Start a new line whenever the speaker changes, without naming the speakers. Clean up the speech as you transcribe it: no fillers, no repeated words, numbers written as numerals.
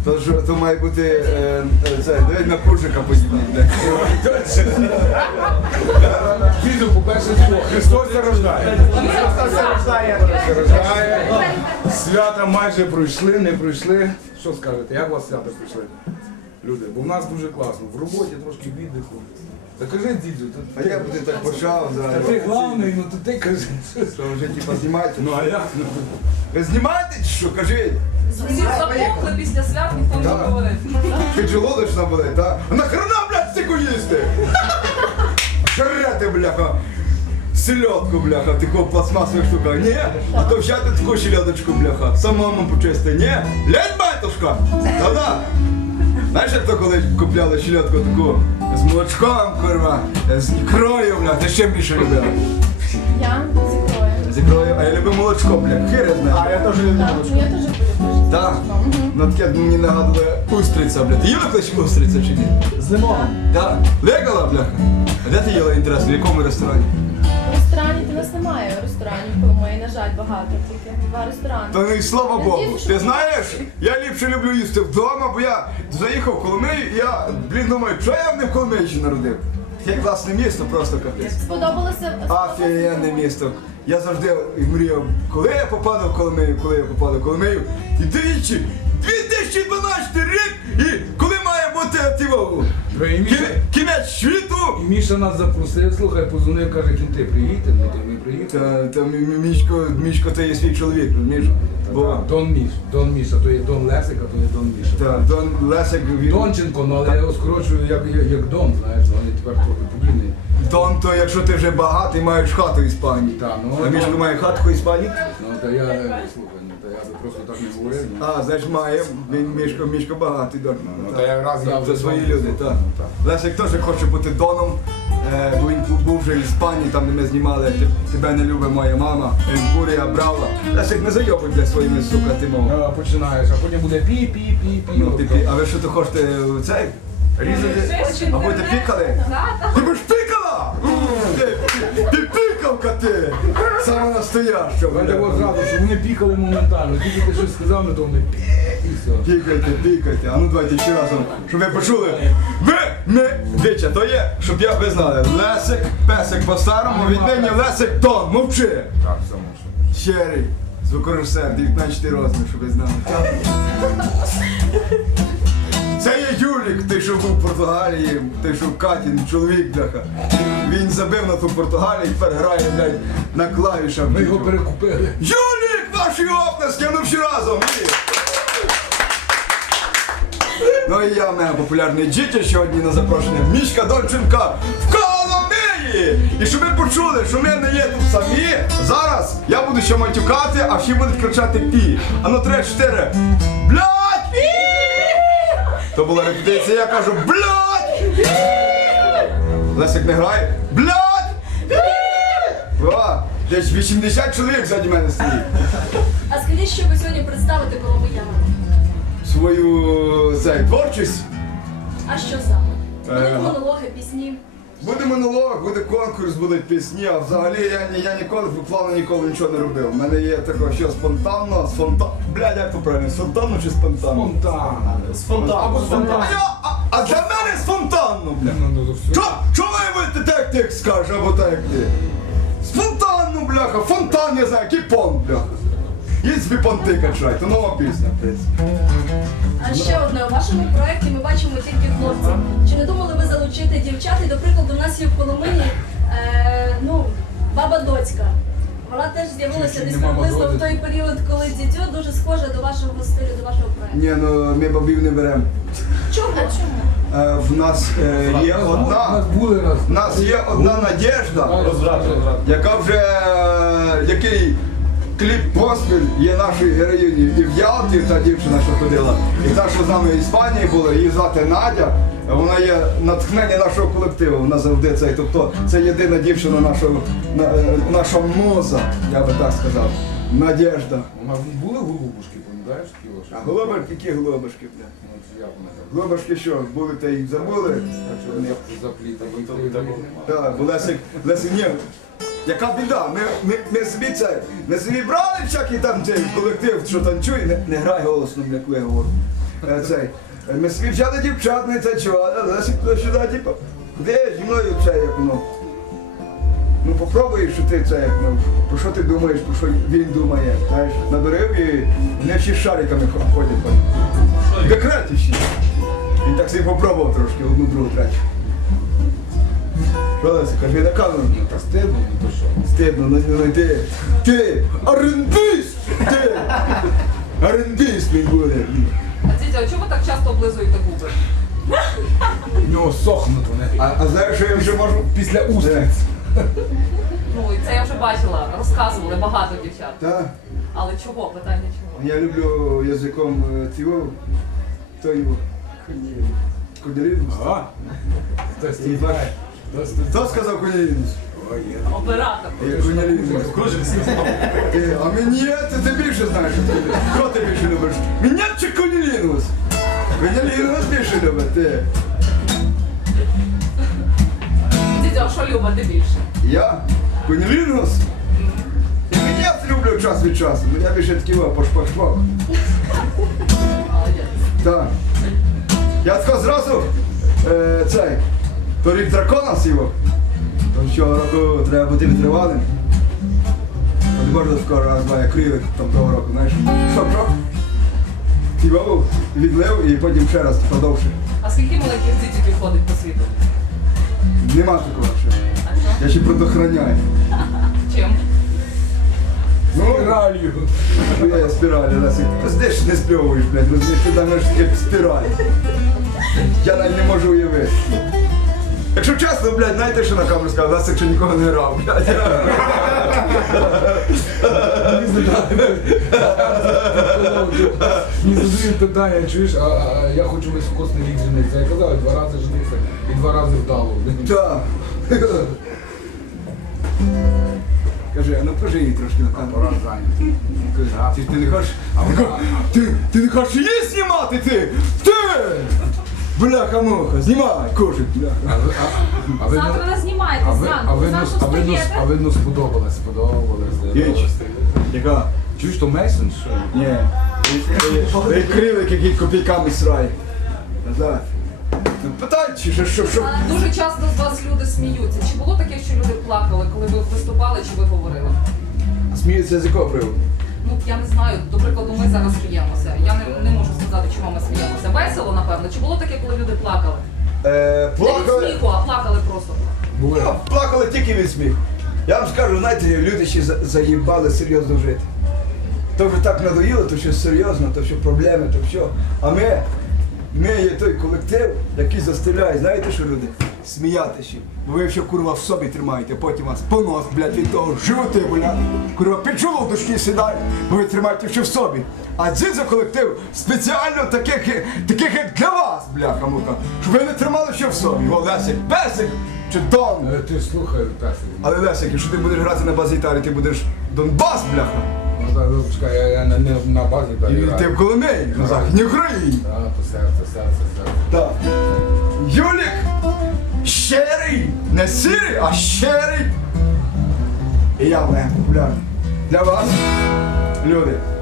То має бути це, навіть на Куржика подібний.
Діду, по-перше, слово. Христос се рождає. Свята майже пройшли, не пройшли. Що скажете, як у вас свята пройшли? Люди, бо в нас дуже класно. В роботі трошки віддиху. Та кажи, дідю,
А я би так почав
та
зараз.
ти главний, ну то ти кажи.
Що вже типа знімаєте?
Ну а як?
Ви знімаєте чи що? Кажіть.
Всі запухли після свят, ніхто не говорить.
Чи желудочна наболить, так? А нахрена, блядь, стільки їсти? Шаряти, бляха. Селедку, бляха, в такого пластмасових штуках. Ні, а то взяти таку селедочку, бляха, самому почисти. Ні, лядь, батюшка. Та-да. Знаєш, як то коли купляли селедку таку з молочком, курва, з ікрою, бля, ти ще більше любила?
Я з ікрою.
З ікрою, а я люблю молочко, бля, хире знає.
А я теж люблю
Так,
молочко.
ну я теж полюблю.
Так, ну таке мені нагадувало устриця, бля. Ти їла колись устриця чи ні?
З лимоном.
Так. Легала, бляха? А де ти їла, інтересно, в якому ресторані?
В ресторані ти нас немає, в ресторані в Коломиї, на жаль, багато тільки. Два ресторани.
Та ну і слава Богу.
Надіюсь, що
Ти
ви-
знаєш, я ліпше люблю їсти вдома, бо я заїхав в Коломию, і я, думаю, що я не в Коломиї народив? Таке класне місто, просто капець.
Сподобалося?
Офігенне місто. Я завжди мріяв, коли я попаду в Коломию, і двічі, 2012 рік, і коли має бути кінець світу.
І Міша нас запросив, слухай, позвонив, каже, кінти, приїдьте, ну то ми приїдемо.
Та Мішко, то є свій чоловік, розумієш? Бо
Дон Міша, то є Дон Лесик, а то є Дон Міша.
Дон Лесик,
Донченко, ну але я його скорочую як Дон, знаєш, вони тепер трохи подібні.
Дон, то якщо ти вже багатий, маєш хату в Іспанії.
Та, ну,
А Мішко має хатку в Іспанії?
Ну, та я, слухай, ну, та я би просто так не говорив. Ну.
А, значить має, він Мішко багатий, Дон.
Ну, та я раз
Це свої люди, так. Лесик теж хоче бути Доном, бо він був вже в Іспанії, там де ми знімали «Тебе не любить моя мама», «Емпурія Брава». Лесик не зайобуй для своїми, сука, ти мов.
А, починаєш, а потім буде пі-пі-пі-пі.
Ну, а ви що то хочете цей? Різати? А будете пікали? Ти будеш пікала? Ти пікавка ти! Саме настояща,
Я тебе зразу, що вони пікали моментально, тільки ти щось сказав, не то вони пі і все.
Пікайте. А ну давайте ще разом, щоб ви почули. Дивіться, то є, щоб ви знали. Лесик, песик по-старому, віднині Лесик Дон, мовчи.
Так, само що.
Щирий, звукорежисер, 19 розмір, щоб ви знали. Це є Юлік, той, що був в Португалії, той, що в Катін, чоловік, бляха. Він забив на ту Португалію і тепер грає, блядь, на клавішах.
Ми його перекупили.
Юлік, ваші оплески, ну всі разом! Ну і я, мега популярний дітя сьогодні на запрошення Мішка Донченка в Коломиї! І щоб ви почули, що ми не є тут самі, зараз я буду ще матюкати, а всі будуть кричати пі. А ну 3-4. Блядь! То була репетиція, я кажу блядь! Лесик не грає. Блядь! О, десь 80 чоловік ззаді мене стоїть.
А скажіть, що ви сьогодні представите коломиянам?
Свою творчість.
А що саме? Будуть монологи, пісні?
Буде монолог, буде конкурс, будуть пісні, а взагалі я ніколи, плану ніколи нічого не робив. У мене є таке, що спонтанно, блядь, як то правильно, спонтанно чи спонтанно?
Спонтанно.
Або спонтанно. А для мене спонтанно, бля.
Ну, все.
Чого має бути так, як ти скажеш, або так, як ти? Спонтанно, бляха, фонтан, я знаю, який понт, бляха. Їдь собі понти качай, то нова пісня, в принципі.
А ще одне, у вашому проєкті ми бачимо тільки хлопців. Чи не думали ви залучити дівчат? І, до прикладу, у нас є в Коломиї, баба Доцька. Вона теж з'явилася десь приблизно в той період, коли дідьо дуже схоже до вашого стилю, до вашого проєкту.
Ні, ну ми бабів не беремо.
Чому?
В нас є одна. В нас є одна надіжда, яка вже який кліп поспіль є нашою героїні і в Ялті, та дівчина, що ходила, і та, що з нами в Іспанії була, її звати Надя. Вона є натхнення нашого колективу, вона завжди цей. Тобто це єдина дівчина наша муза, я би так сказав. Надіжда.
У нас були голубушки, пам'ятаєш, Кілош?
А голубушки, які голубушки, бля?
Ну, як вони так?
Голубушки що, були та їх забули?
А що вони заплітали?
Так, бо Лесик, ні. Яка біда, ми собі брали всякий там цей колектив, що танцює, не грай голосно, як я говорю. Ми собі взяли дівчат, не це чого, а Лесик сюди, типу, куди зі мною це, як воно. Ну попробуй, що ти це, як, ну, про що ти думаєш, про що він думає, знаєш, надурив і не всі з шариками ходять. Декрети ще. Він так собі попробував трошки, одну, другу, третю. Що, Лесик, кажи на камеру.
Та стидно, ну то що?
Стидно, ну ти орендист! Ти! Орендист він буде.
А дідя, а чому ви так часто облизуєте губи?
У нього сохнуть вони.
А знаєш, що я вже можу?
Після устриць.
Ну, і це я вже бачила, розказували багато дівчат.
Так.
Але чого? Питання чого?
Я люблю язиком цього, то його. Кунілінгус.
Ага. Хтось тут знає. Хтось тут
Хто сказав кунілінгус?
Ой, є.
Оператор.
Кунілінгус. А мені ти більше знаєш. Що ти більше любиш? Мене чи кунілінгус? Кунілінгус більше любить, ти.
Дідя, а що любите більше?
Я? Кунілінгус? І мені я це люблю час від часу, але я більше такий пошпак-шпак.
Молодець.
Так. Я тако зразу цей, то рік дракона сіво. Тому що року треба бути витривалим. Не можна скоро раз-два, як крилик там того року, знаєш. Шок-шок. Сівав, відлив і потім ще раз продовжив.
А скільки маленьких дітей ходить по світу?
Нема такого ще.
А що?
Я ще предохраняю.
Чим?
Ну,
Спіралью.
я спіралі, Лесик. Пиздиш, не спльовуєш, блядь, розумієш, ти там таке спіраль. Я навіть не можу уявити. Якщо чесно, блядь, знаєте, що на камеру сказав, Лесик ще нікого не грав, блядь.
Мені задають питання, чуєш, а я хочу високосний рік женитися. Я казав, 2 рази женився і 2 рази вдало.
Так. Кажи, а ну покажи її трошки на камеру.
Пора зайняти.
Ти не хочеш? Ти не хочеш її знімати, ти? Ти! Бляха-муха, знімай, кожик, бляха.
Завтра нас знімаєте зранку.
Видно сподобалось.
Єч. Яка?
Чуєш, то Мейсон, що?
Ні. Ти кривик, який копійками срає. Назад. Ну питай, чи що?
А дуже часто з вас люди сміються. Чи було таке, що люди плакали, коли ви виступали, чи ви говорили?
Сміються з якого приводу?
Ну, я не знаю, до прикладу, ми зараз сміємося. Я не можу сказати, чому ми сміємося. Весело, напевно. Чи було таке, коли люди плакали? Не від
Плакали.
сміху, а плакали просто.
Були.
Плакали тільки від сміху. Я вам скажу, знаєте, люди ще заїбали серйозно жити. То вже так надоїло, то що серйозно, то що проблеми, то що. А ми є той колектив, який застріляє, знаєте що, люди? Сміятися. Бо ви ще курва в собі тримаєте, потім вас понос, блядь, від того животи, блядь. Курва печуло в душі сідає, бо ви тримаєте ще в собі. А дзідзо колектив спеціально таких як для вас, бляха-мука, щоб ви не тримали ще в собі. О, Лесик, Песик чи Дон.
Ти слухай, Песик.
Але Лесик, якщо ти будеш грати на бас-гітарі, ти будеш Донбас, бляха.
Ну так, чекай, я не на базі
І
граю.
ти в Коломиї, на Західній Україні.
Так, то серце.
Так. Юлік! Щирий! Не сірий, а щирий! І я, Олег, популярний. Для вас, люди,